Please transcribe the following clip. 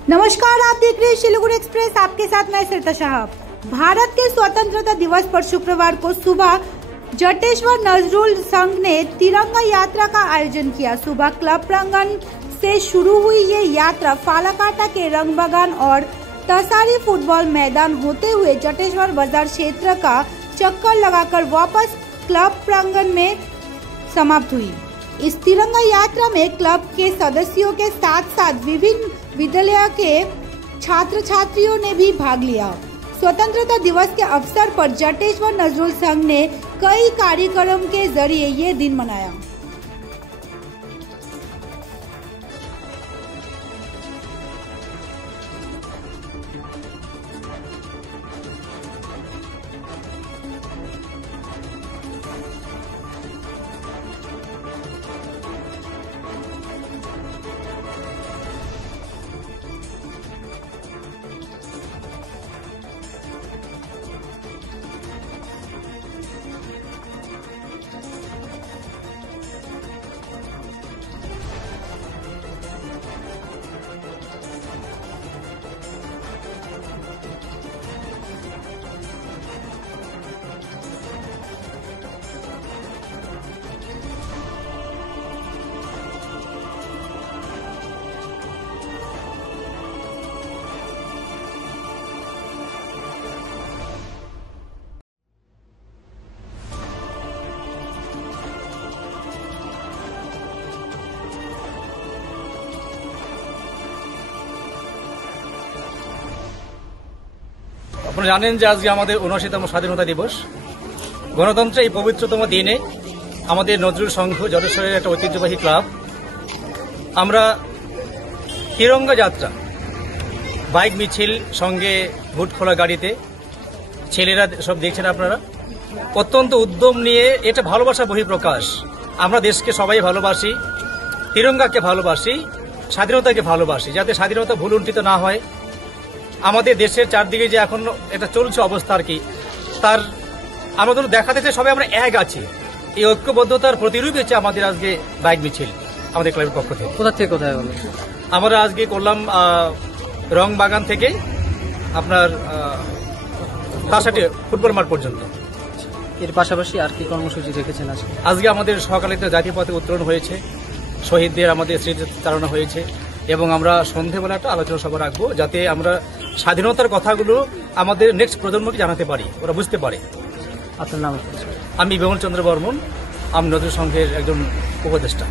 नमस्कार, आप देख रहे हैं सिलीगुड़ी एक्सप्रेस। आपके साथ मैं सरिता शाह। भारत के स्वतंत्रता दिवस पर शुक्रवार को सुबह जटेश्वर नजरुल संघ ने तिरंगा यात्रा का आयोजन किया। सुबह क्लब प्रांगण से शुरू हुई ये यात्रा फालाकाटा के रंगबागान और तसारी फुटबॉल मैदान होते हुए जटेश्वर बाजार क्षेत्र का चक्कर लगाकर वापस क्लब प्रांगण में समाप्त हुई। इस तिरंगा यात्रा में क्लब के सदस्यों के साथ साथ विभिन्न विद्यालय के छात्र छात्रियों ने भी भाग लिया। स्वतंत्रता दिवस के अवसर पर जटेश्वर नजरुल संघ ने कई कार्यक्रम के जरिए ये दिन मनाया। আপনারা জানেন যে আজকে আমাদের ৭৯তম স্বাধীনতা দিবস। গণতন্ত্রের এই পবিত্রতম দিনে আমাদের নজরুল সংঘ জটেশ্বরের একটা ঐতিহ্যবাহী ক্লাব আমরা তিরঙ্গা যাত্রা বাইক মিছিল সঙ্গে ভোট খোলা গাড়িতে ছেলেরা সব দেখছেন আপনারা অত্যন্ত উদ্যম নিয়ে এটা ভালোবাসা বহিঃপ্রকাশ। আমরা দেশকে সবাই ভালোবাসি, তিরঙ্গাকে ভালোবাসি, স্বাধীনতাকে ভালোবাসি, যাতে স্বাধীনতা ভুলুণ্ঠিত না হয়। আমাদের দেশের চারদিকে যে এখন এটা চলছে অবস্থা আর কি, তার আমাদের দেখাতে সবাই আমরা এক আছি। এই ঐক্যবদ্ধতার প্রতিরূপ হচ্ছে আমাদের আজকে বাইক মিছিল আমাদের ক্লাবের পক্ষ থেকে। কোথা থেকে কোথায় হলো? আমরা আজকে করলাম রংবাগান থেকে আপনার তাসাটি ফুটবল মাঠ পর্যন্ত। এর পাশাপাশি আর কি কর্মসূচি রেখেছেন আজকে? আজকে আমাদের সকালে জাতীয় পথে উত্তোলন হয়েছে, শহীদদের আমাদের স্মৃতিচারণা হয়েছে এবং আমরা সন্ধেবেলা একটা আলোচনা সভা রাখবো, যাতে আমরা স্বাধীনতার কথাগুলো আমাদের নেক্সট প্রজন্মকে জানাতে পারি, ওরা বুঝতে পারে। আপনার নাম? আমি বিমল চন্দ্র বর্মন, আমি নজরুল সংঘের একজন উপদেষ্টা।